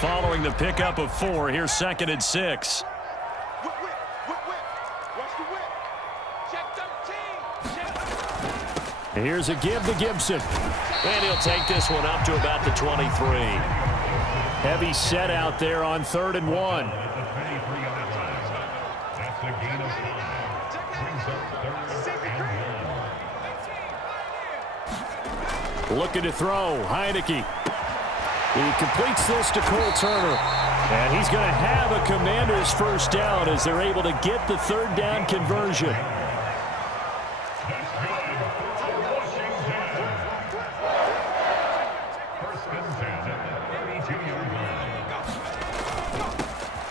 following the pickup of 4. Here's 2nd and 6. Here's a give to Gibson. And he'll take this one up to about the 23. Heavy set out there on 3rd and 1. Looking to throw. Heineke. He completes this to Cole Turner. And he's going to have a Commanders first down as they're able to get the 3rd down conversion.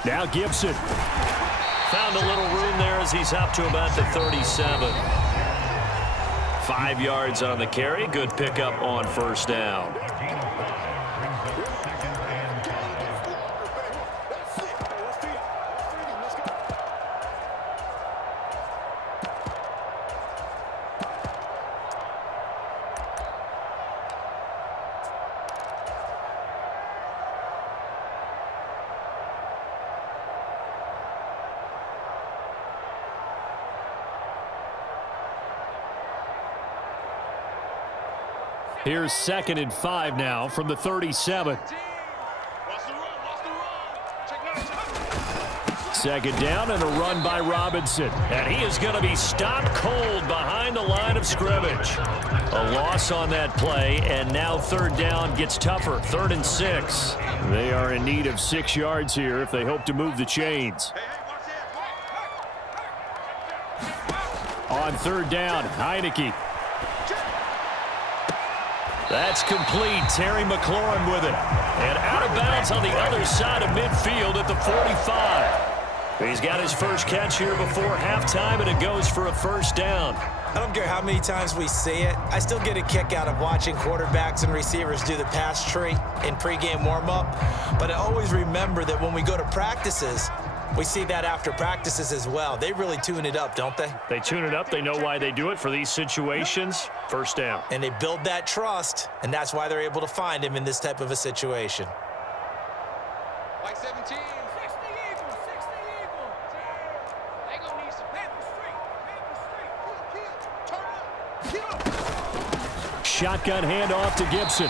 Now Gibson. Found a little room there as he's up to about the 37. 5 yards on the carry. Good pickup on first down. Here's 2nd and 5 now from the 37. 2nd down and a run by Robinson. And he is going to be stopped cold behind the line of scrimmage. A loss on that play, and now 3rd down gets tougher. 3rd and 6. They are in need of 6 yards here if they hope to move the chains. On 3rd down, Heineke. That's complete. Terry McLaurin with it. And out of bounds on the other side of midfield at the 45. He's got his first catch here before halftime, and it goes for a first down. I don't care how many times we see it. I still get a kick out of watching quarterbacks and receivers do the pass tree in pregame warm-up. But I always remember that when we go to practices, we see that after practices as well. They really tune it up, don't they? They tune it up. They know why they do it for these situations. First down. And they build that trust, and that's why they're able to find him in this type of a situation. Like 17. 60 Eagles, 60 Eagles. They gonna need some Panther Street. Turn up. Shotgun handoff to Gibson.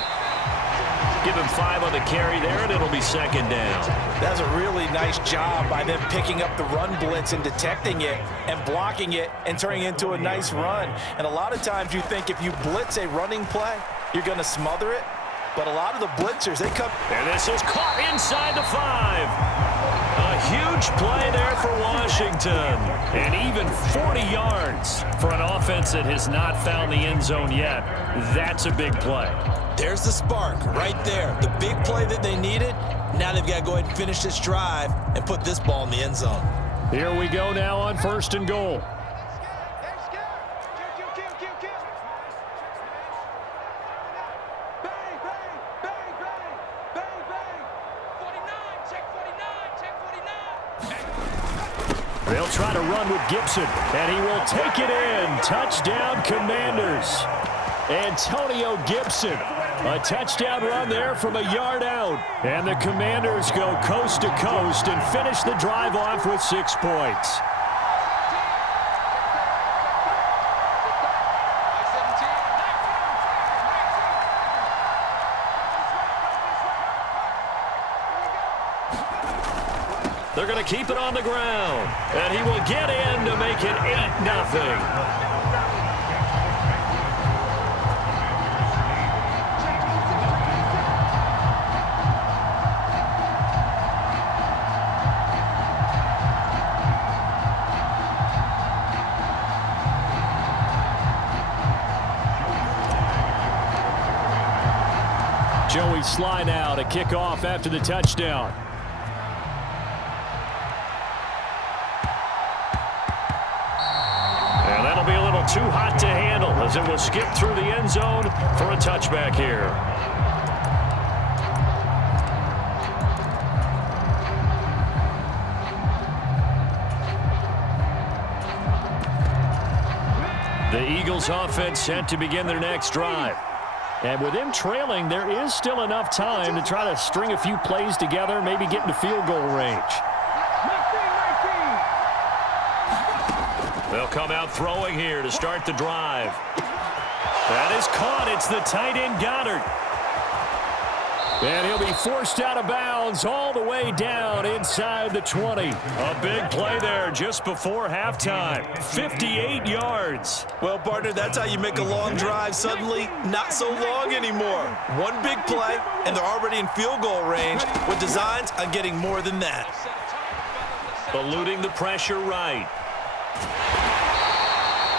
Give him 5 on the carry there, and it'll be 2nd down. That's a really nice job by them picking up the run blitz and detecting it and blocking it and turning it into a nice run. And a lot of times you think if you blitz a running play, you're going to smother it. But a lot of the blitzers, they come. And this is caught inside the 5. A huge play there for Washington. And even 40 yards for an offense that has not found the end zone yet. That's a big play. There's the spark right there. The big play that they needed. Now they've got to go ahead and finish this drive and put this ball in the end zone. Here we go now on 1st and goal. They'll try to run with Gibson, and he will take it in. Touchdown, Commanders. Antonio Gibson. A touchdown run there from a yard out. And the Commanders go coast to coast and finish the drive off with 6 points. They're going to keep it on the ground. And he will get in to make it 8-0. Joey Sly now to kick off after the touchdown. And that'll be a little too hot to handle as it will skip through the end zone for a touchback here. The Eagles offense set to begin their next drive. And with him trailing, there is still enough time to try to string a few plays together, maybe get into field goal range. They'll come out throwing here to start the drive. That is caught. It's the tight end Goddard. And he'll be forced out of bounds all the way down inside the 20. A big play there just before halftime. 58 yards. Well, partner, that's how you make a long drive suddenly not so long anymore. One big play, and they're already in field goal range with designs on getting more than that. Eluding the pressure right.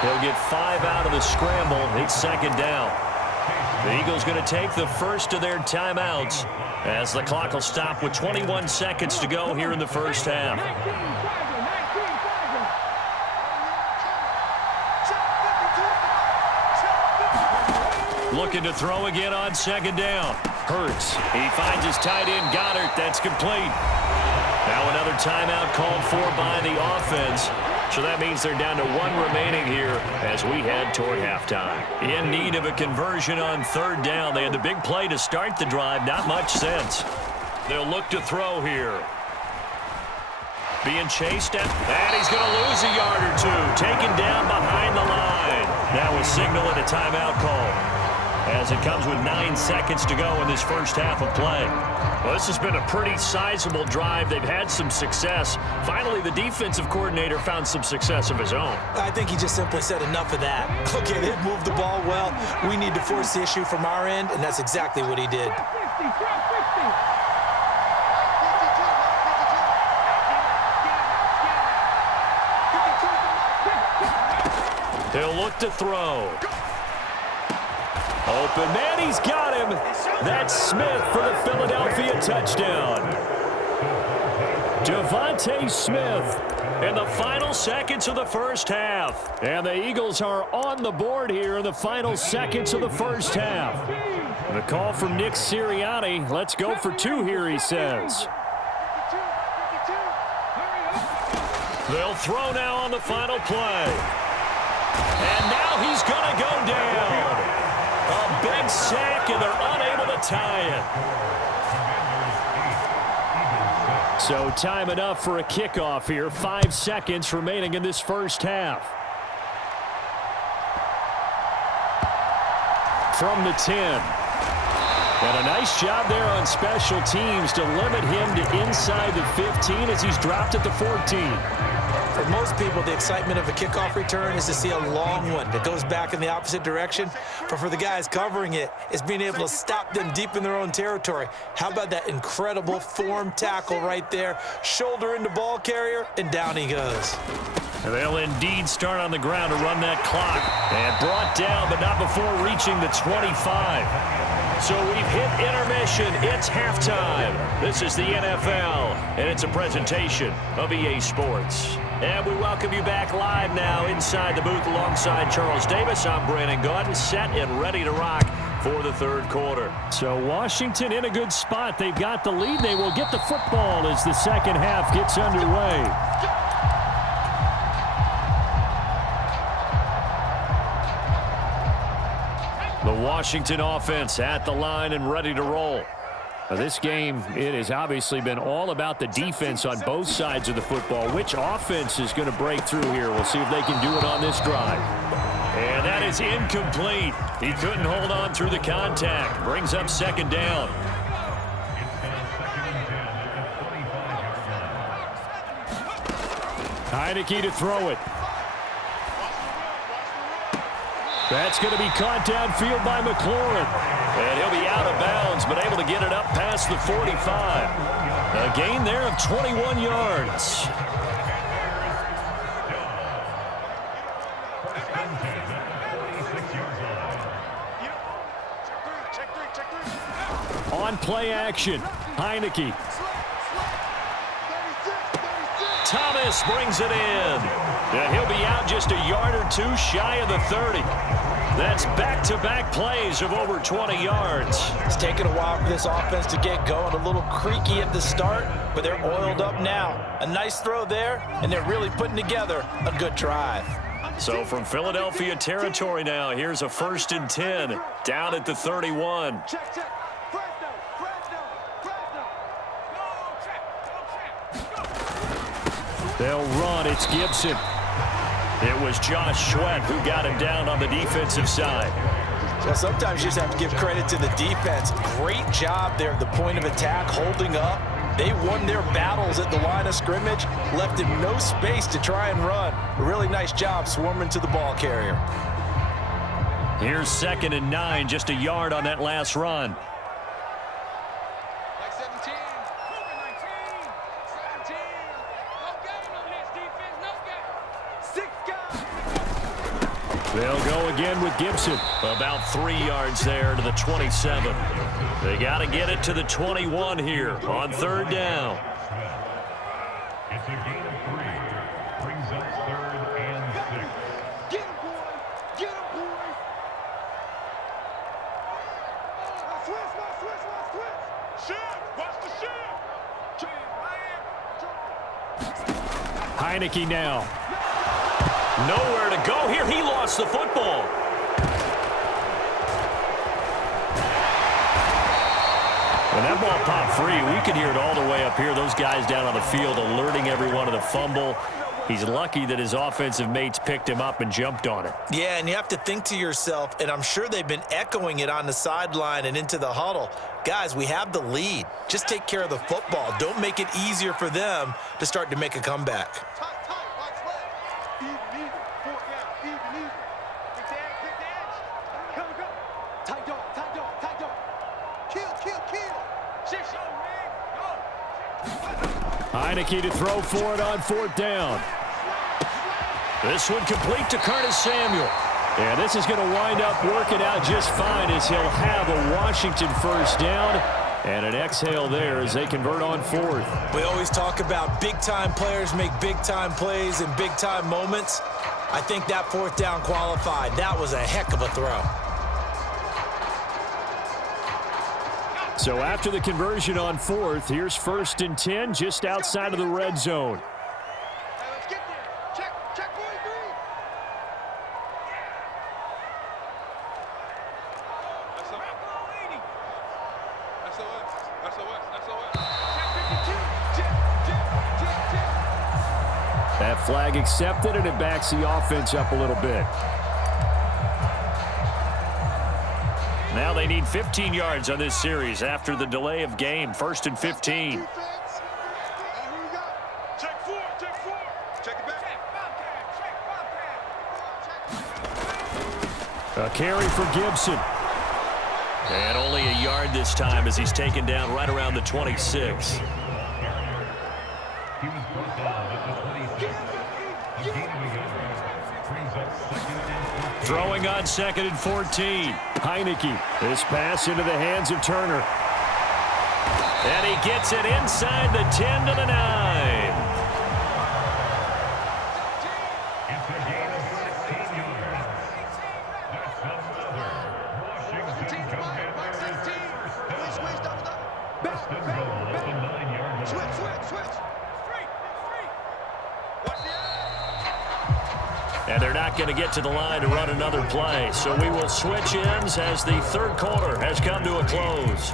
He'll get 5 out of the scramble. It's second down. The Eagles going to take the first of their timeouts as the clock will stop with 21 seconds to go here in the first half. Looking to throw again on second down. Hurts. He finds his tight end Goddard. That's complete. Now another timeout called for by the offense. So that means they're down to 1 remaining here as we head toward halftime. In need of a conversion on third down. They had the big play to start the drive. Not much sense. They'll look to throw here. Being chased at, and he's going to lose a yard or two. Taken down behind the line. Now a signal and a timeout call as it comes with 9 seconds to go in this first half of play. Well, this has been a pretty sizable drive. They've had some success. Finally, the defensive coordinator found some success of his own. I think he just simply said enough of that. Okay, they've moved the ball well. We need to force the issue from our end, and that's exactly what he did. He'll look to throw. Open man, he's got him. That's Smith for the Philadelphia touchdown. Devontae Smith in the final seconds of the first half. And the Eagles are on the board here in the final seconds of the first half. The call from Nick Sirianni. Let's go for 2 here, he says. They'll throw now on the final play. And now he's going to go down. A big sack, and they're unable to tie it. So time enough for a kickoff here. 5 seconds remaining in this first half. From the 10. And a nice job there on special teams to limit him to inside the 15 as he's dropped at the 14. For most people, the excitement of a kickoff return is to see a long one that goes back in the opposite direction. But for the guys covering it, it's being able to stop them deep in their own territory. How about that incredible form tackle right there? Shoulder into ball carrier, and down he goes. They'll indeed start on the ground to run that clock. And brought down, but not before reaching the 25. So we've hit intermission. It's halftime. This is the NFL, and it's a presentation of EA Sports. And we welcome you back live now inside the booth alongside Charles Davis. I'm Brandon Gordon, set and ready to rock for the third quarter. So Washington in a good spot. They've got the lead. They will get the football as the second half gets underway. The Washington offense at the line and ready to roll. Now this game, it has obviously been all about the defense on both sides of the football. Which offense is going to break through here? We'll see if they can do it on this drive. And that is incomplete. He couldn't hold on through the contact. Brings up second down. Heineke to throw it. That's going to be caught downfield by McLaurin. And he'll be out of bounds, but able to get it up past the 45. A gain there of 21 yards. On play action, Heineke. Thomas brings it in. And he'll be out just a yard or two shy of the 30. That's back-to-back plays of over 20 yards. It's taken a while for this offense to get going. A little creaky at the start, but they're oiled up now. A nice throw there, and they're really putting together a good drive. So from Philadelphia territory now, here's a 1st and 10 down at the 31. They'll run. It's Gibson. It was Josh Sweat who got him down on the defensive side. Well, sometimes you just have to give credit to the defense. Great job there at the point of attack, holding up. They won their battles at the line of scrimmage, left him no space to try and run. A really nice job swarming to the ball carrier. Here's 2nd and 9, just a yard on that last run. Like 17. 17. No game on this defense. No game. 6 guys. They'll go again with Gibson. About 3 yards there to the 27. They got to get it to the 21 here on 3rd down. It's a gain of 3. Brings up 3rd and 6. Get him, boy. Get him, boy. Switch. Shift. Watch the shift. Heineke now. Nowhere to go here. He lost the football. When that ball popped free, we could hear it all the way up here. Those guys down on the field alerting everyone of the fumble. He's lucky that his offensive mates picked him up and jumped on it. Yeah, and you have to think to yourself, and I'm sure they've been echoing it on the sideline and into the huddle. Guys, we have the lead. Just take care of the football. Don't make it easier for them to start to make a comeback. Tight. Watch left. Even. 4 down. Even. Pick the edge. Go. Tight dog. Kill. Shift. Heineke to throw for it on 4th down. This one complete to Curtis Samuel. And this is going to wind up working out just fine as he'll have a Washington 1st down and an exhale there as they convert on 4th. We always talk about big-time players make big-time plays in big-time moments. I think that 4th down qualified. That was a heck of a throw. So after the conversion on 4th, here's 1st and 10 just outside of the red zone. Hey, let's get there. Check 43. SOS. That flag accepted, and it backs the offense up a little bit. Now they need 15 yards on this series after the delay of game. 1st and 15. Check 4. Check it back. A carry for Gibson. And only a yard this time as he's taken down right around the 26. He was brought down at the 26. A gain of a yard. Brings up 2nd and 14. Throwing on 2nd and 14. Heineke. This pass into the hands of Turner. And he gets it inside the 10 to the 9. It's a gain of 16 yards. That's another Washington Commanders first down. First and goal at the 9-yard line. Switch. And they're not going to get to the line to run another play. So we will switch ends as the 3rd quarter has come to a close.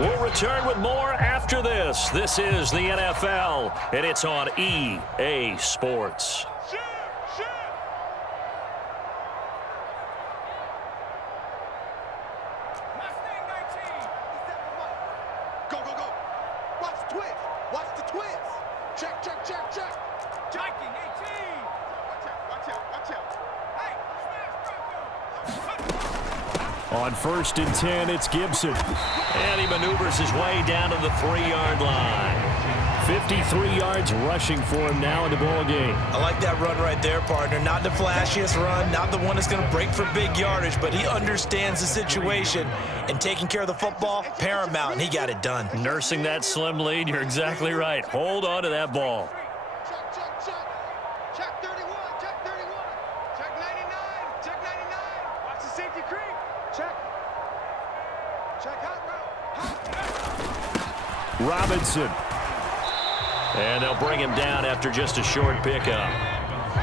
We'll return with more after this. This is the NFL, and it's on EA Sports. Go. Watch the twist. Check. Viking 18. Watch out. Hey, On 1st and 10, it's Gibson. And he maneuvers his way down to the 3-yard line. 53 yards rushing for him now in the ball game. I like that run right there, partner. Not the flashiest run, not the one that's going to break for big yardage, but he understands the situation, and taking care of the football, paramount, and he got it done. Nursing that slim lead, you're exactly right. Hold on to that ball. Check 31. Check 99. Watch the safety creep. Check hot route. Robinson. And they'll bring him down after just a short pickup.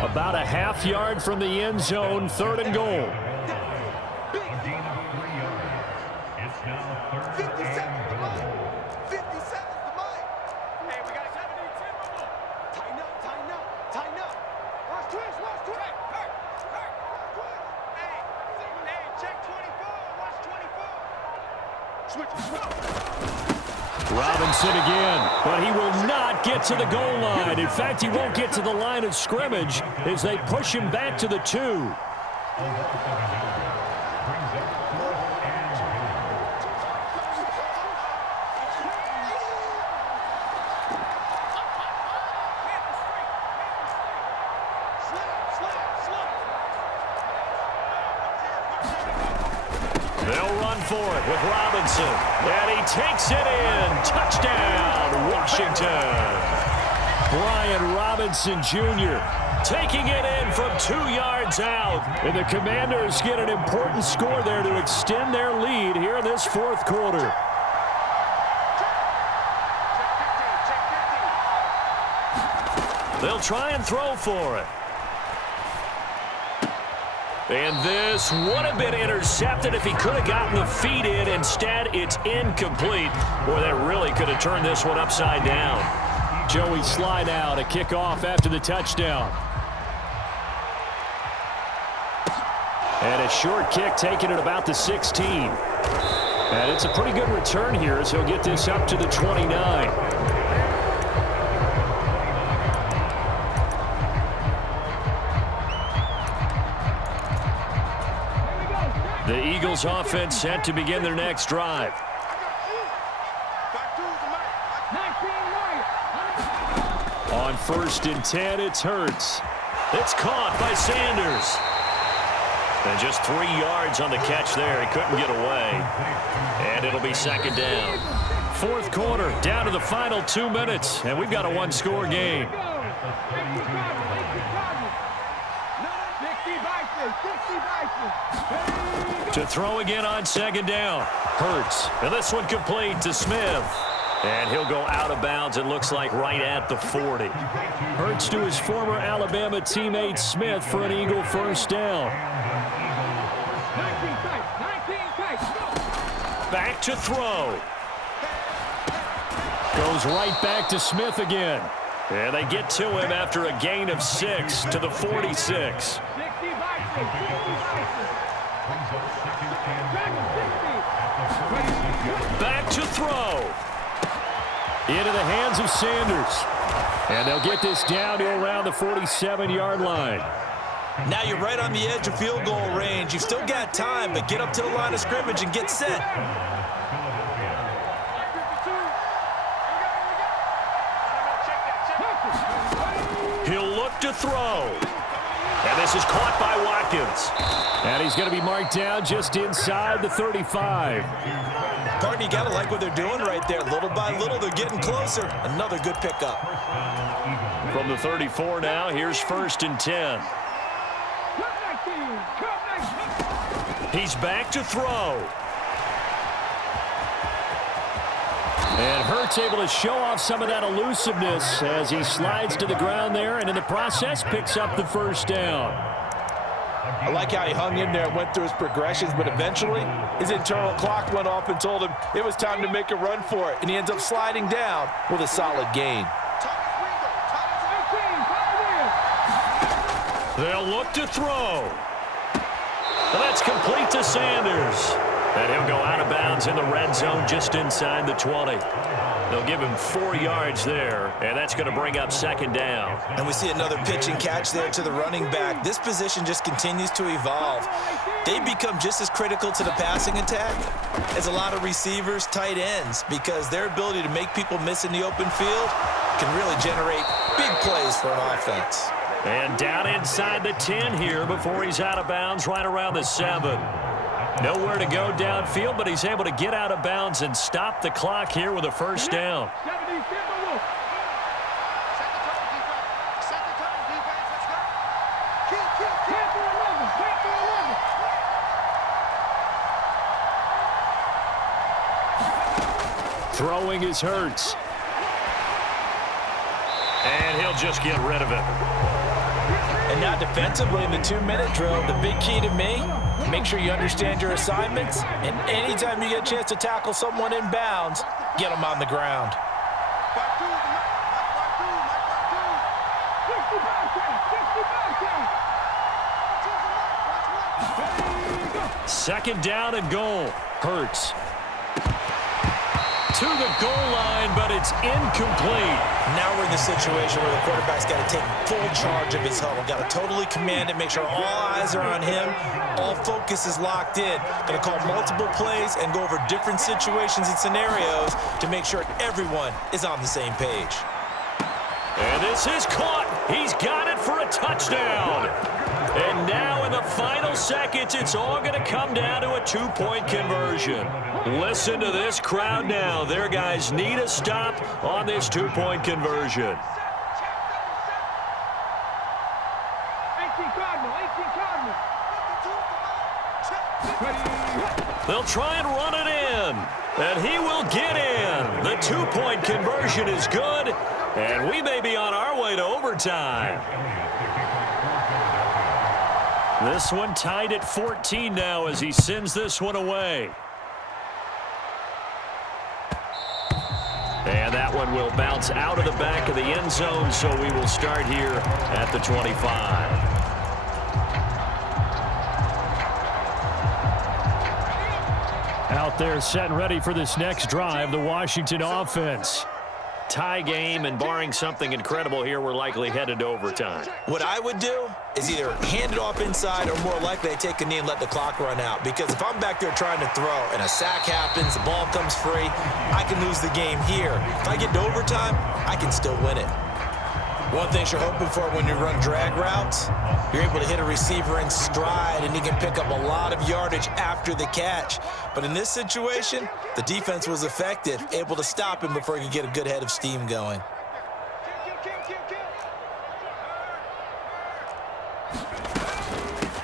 About a half yard from the end zone, 3rd and goal. A gain of 3 yards. It's now 3rd 50 and seconds to goal. mine. 50 seconds to mine. Hey, we got 72. Tighten up, tighten up, tighten up. Watch twist, watch twist. Hey, check 24. Watch 24. Switch, Robinson again, but he will not get to the goal line. In fact, he won't get to the line of scrimmage as they push him back to the 2. A loss of a yard. Brings up 4th and goal. They'll run for it with Robinson, and he takes it in. Touchdown, Washington. Brian Robinson Jr. taking it in from 2 yards out. And the Commanders get an important score there to extend their lead here in this 4th quarter. They'll try and throw for it. And this would have been intercepted if he could have gotten the feet in. Instead, it's incomplete. Boy, that really could have turned this one upside down. Joey Slye now to kick off after the touchdown. And a short kick taken at about the 16. And it's a pretty good return here as he'll get this up to the 29. The Eagles offense set to begin their next drive. On 1st and 10, it's Hurts. It's caught by Sanders. And just 3 yards on the catch there. He couldn't get away. And it'll be 2nd down. 4th quarter, down to the final 2 minutes. And we've got a 1-score game. To throw again on 2nd down. Hurts. And this one complete to Smith. And he'll go out of bounds, it looks like, right at the 40. Hurts to his former Alabama teammate Smith for an Eagle 1st down. Back to throw. Goes right back to Smith again. And they get to him after a gain of 6 to the 46. Back to throw. Into the hands of Sanders. And they'll get this down to around the 47-yard line. Now you're right on the edge of field goal range. You've still got time, but get up to the line of scrimmage and get set. He'll look to throw. And this is caught by Watkins. And he's going to be marked down just inside the 35. Partner, you got to like what they're doing right there. Little by little, they're getting closer. Another good pickup. From the 34 now, here's 1st and 10. He's back to throw. And Hurts able to show off some of that elusiveness as he slides to the ground there, and in the process picks up the 1st down. I like how he hung in there and went through his progressions, but eventually his internal clock went off and told him it was time to make a run for it, and he ends up sliding down with a solid gain. They'll look to throw. And that's complete to Sanders. And he'll go out of bounds in the red zone just inside the 20. They'll give him 4 yards there, and that's going to bring up 2nd down. And we see another pitch and catch there to the running back. This position just continues to evolve. They become just as critical to the passing attack as a lot of receivers, tight ends, because their ability to make people miss in the open field can really generate big plays for an offense. And down inside the 10 here before he's out of bounds right around the 7. Nowhere to go downfield, but he's able to get out of bounds and stop the clock here with a 1st down. Throwing is Hurts. And he'll just get rid of it. And now defensively in the 2-minute drill, the big key to me, make sure you understand your assignments, and anytime you get a chance to tackle someone in bounds, get them on the ground. Second down and goal. Hurts. To the goal line, but it's incomplete. Now we're in the situation where the quarterback's got to take full charge of his huddle. Got to totally command it, make sure all eyes are on him. All focus is locked in. Going to call multiple plays and go over different situations and scenarios to make sure everyone is on the same page. And this is caught. He's got it for a touchdown. And now in the final seconds, it's all going to come down to a 2-point conversion. Listen to this crowd now. Their guys need a stop on this 2-point conversion. 18 Cardinal. They'll try and run it in. And he will get in. The 2-point conversion is good. And we may be on our way to overtime. This one tied at 14 now as he sends this one away. And that one will bounce out of the back of the end zone, so we will start here at the 25. Out there set and ready for this next drive, the Washington offense. Tie game, and barring something incredible here, we're likely headed to overtime. What I would do is either hand it off inside or more likely I take a knee and let the clock run out. Because if I'm back there trying to throw and a sack happens, the ball comes free, I can lose the game here. If I get to overtime, I can still win it. One thing you're hoping for when you run drag routes, you're able to hit a receiver in stride and he can pick up a lot of yardage after the catch. But in this situation, the defense was effective, able to stop him before he could get a good head of steam going.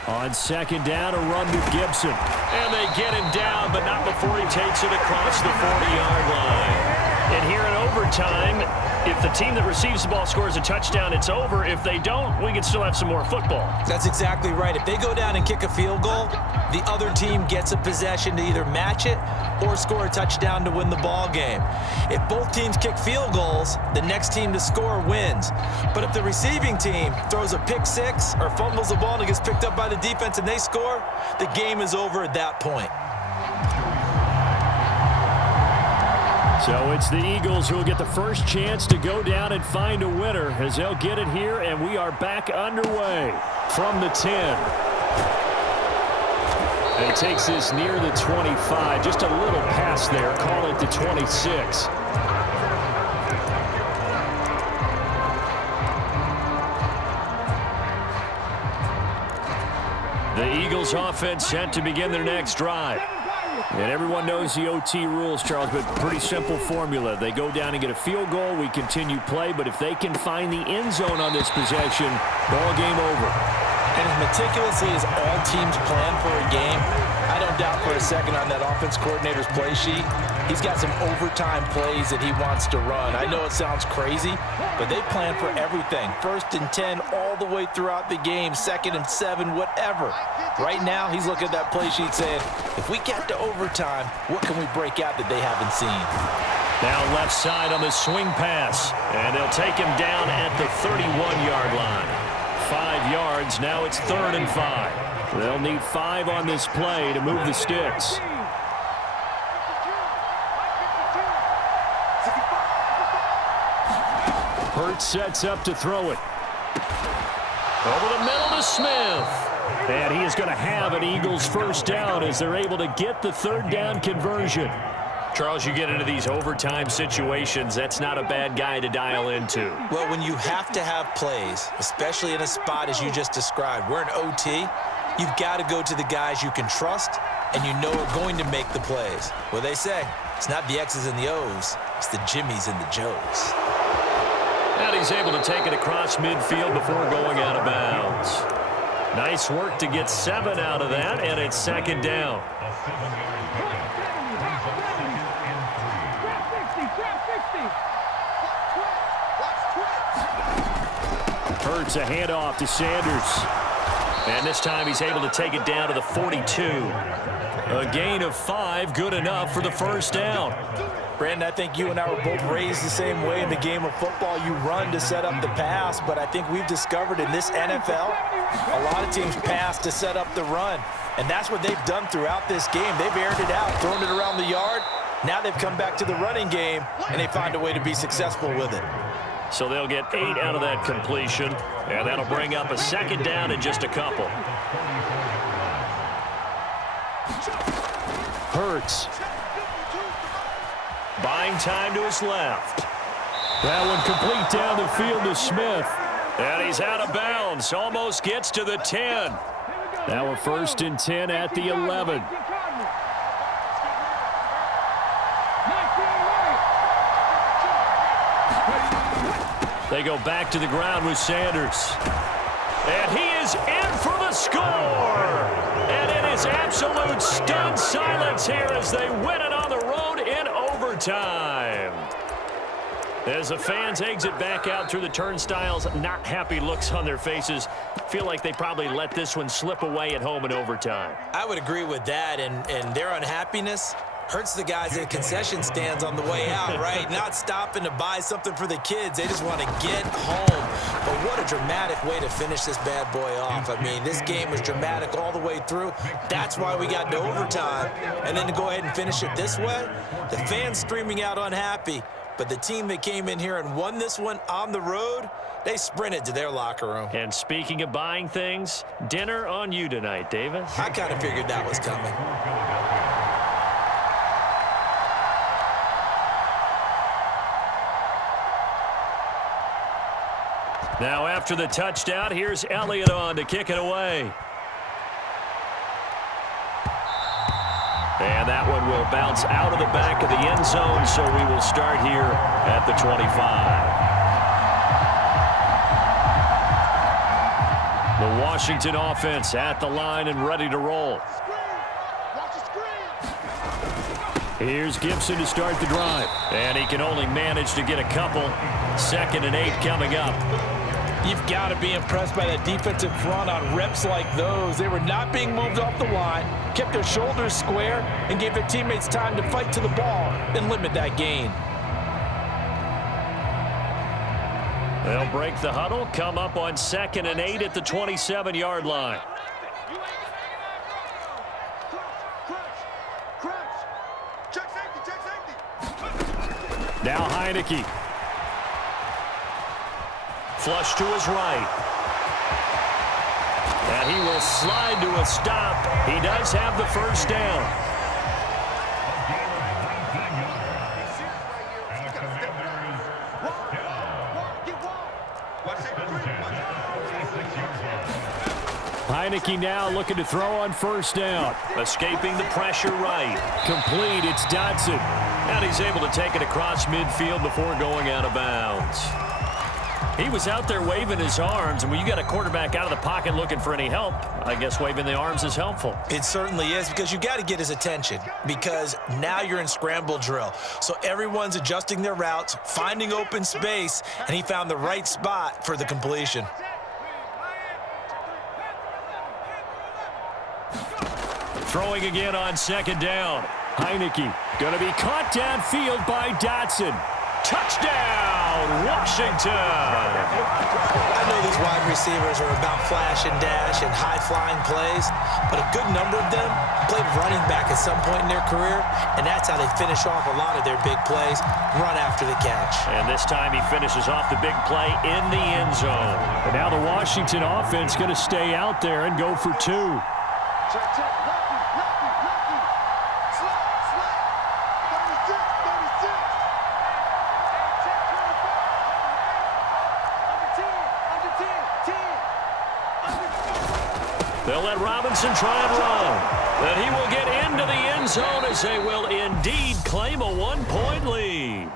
On second down, a run to Gibson. And they get him down, but not before he takes it across the 40-yard line. And here in overtime, if the team that receives the ball scores a touchdown, it's over. If they don't, we can still have some more football. That's exactly right. If they go down and kick a field goal, the other team gets a possession to either match it or score a touchdown to win the ball game. If both teams kick field goals, the next team to score wins. But if the receiving team throws a pick six or fumbles the ball and it gets picked up by the defense and they score, the game is over at that point. So it's the Eagles who will get the first chance to go down and find a winner as they'll get it here, and we are back underway from the 10. And he takes this near the 25, just a little pass there, call it the 26. The Eagles offense set to begin their next drive. And everyone knows the OT rules, Charles, but pretty simple formula. They go down and get a field goal, we continue play, but if they can find the end zone on this possession, ball game over. And as meticulously as all teams plan for a game, I don't doubt for a second on that offense coordinator's play sheet, he's got some overtime plays that he wants to run. I know it sounds crazy, but they plan for everything. 1st and 10 all the way throughout the game, 2nd and 7, whatever. Right now, he's looking at that play sheet saying, if we get to overtime, what can we break out that they haven't seen? Now left side on the swing pass, and they'll take him down at the 31-yard line. 5 yards, now it's 3rd and 5. They'll need 5 on this play to move the sticks. Hurts sets up to throw it. Over the middle to Smith. And he is going to have an Eagles first down as they're able to get the 3rd down conversion. Charles, you get into these overtime situations, that's not a bad guy to dial into. Well, when you have to have plays, especially in a spot as you just described, we're in OT, you've got to go to the guys you can trust and you know are going to make the plays. Well, they say it's not the X's and the O's, it's the Jimmies and the Joes. And he's able to take it across midfield before going out of bounds. Nice work to get 7 out of that, and it's 2nd down. Hurts a handoff to Sanders. And this time he's able to take it down to the 42. A gain of 5, good enough for the first down. Brandon, I think you and I were both raised the same way in the game of football. You run to set up the pass, but I think we've discovered in this NFL, a lot of teams pass to set up the run. And that's what they've done throughout this game. They've aired it out, thrown it around the yard. Now they've come back to the running game, and they find a way to be successful with it. So they'll get 8 out of that completion, and that'll bring up a second down in just a couple. Hurts. Buying time to his left. That one complete down the field to Smith. And he's out of bounds. Almost gets to the 10. Now a 1st and 10 at the 11. They go back to the ground with Sanders. And he is in for the score. And it is absolute stunned silence here as they win it on the road in overtime. As the fans exit back out through the turnstiles, not happy looks on their faces. Feel like they probably let this one slip away at home in overtime. I would agree with that, and their unhappiness hurts the guys in concession stands on the way out, right? Not stopping to buy something for the kids. They just want to get home. But what a dramatic way to finish this bad boy off. I mean, this game was dramatic all the way through. That's why we got to overtime. And then to go ahead and finish it this way, the fans streaming out unhappy. But the team that came in here and won this one on the road, they sprinted to their locker room. And speaking of buying things, dinner on you tonight, Davis. I kind of figured that was coming. Now after the touchdown, here's Elliott on to kick it away. And that one will bounce out of the back of the end zone, so we will start here at the 25. The Washington offense at the line and ready to roll. Here's Gibson to start the drive. And he can only manage to get a couple. 2nd and 8 coming up. You've got to be impressed by that defensive front on reps like those. They were not being moved off the line, kept their shoulders square, and gave their teammates time to fight to the ball and limit that gain. They'll break the huddle, come up on 2nd and 8 at the 27-yard line. Now Heineke. Flush to his right. And he will slide to a stop. He does have the first down. Heineke now looking to throw on 1st down. Escaping the pressure right. Complete, it's Dotson. And he's able to take it across midfield before going out of bounds. He was out there waving his arms, and when you got a quarterback out of the pocket looking for any help, I guess waving the arms is helpful. It certainly is, because you got to get his attention, because now you're in scramble drill. So everyone's adjusting their routes, finding open space, and he found the right spot for the completion. Throwing again on 2nd down. Heineke going to be caught downfield by Dotson. Touchdown, Washington! I know these wide receivers are about flash and dash and high-flying plays, but a good number of them played running back at some point in their career, and that's how they finish off a lot of their big plays, run after the catch. And this time he finishes off the big play in the end zone. And now the Washington offense going to stay out there and go for 2. Check, check. Lucky. Slap. 36. They'll let Robinson try and run. But he will get into the end zone as they will indeed claim a 1-point lead.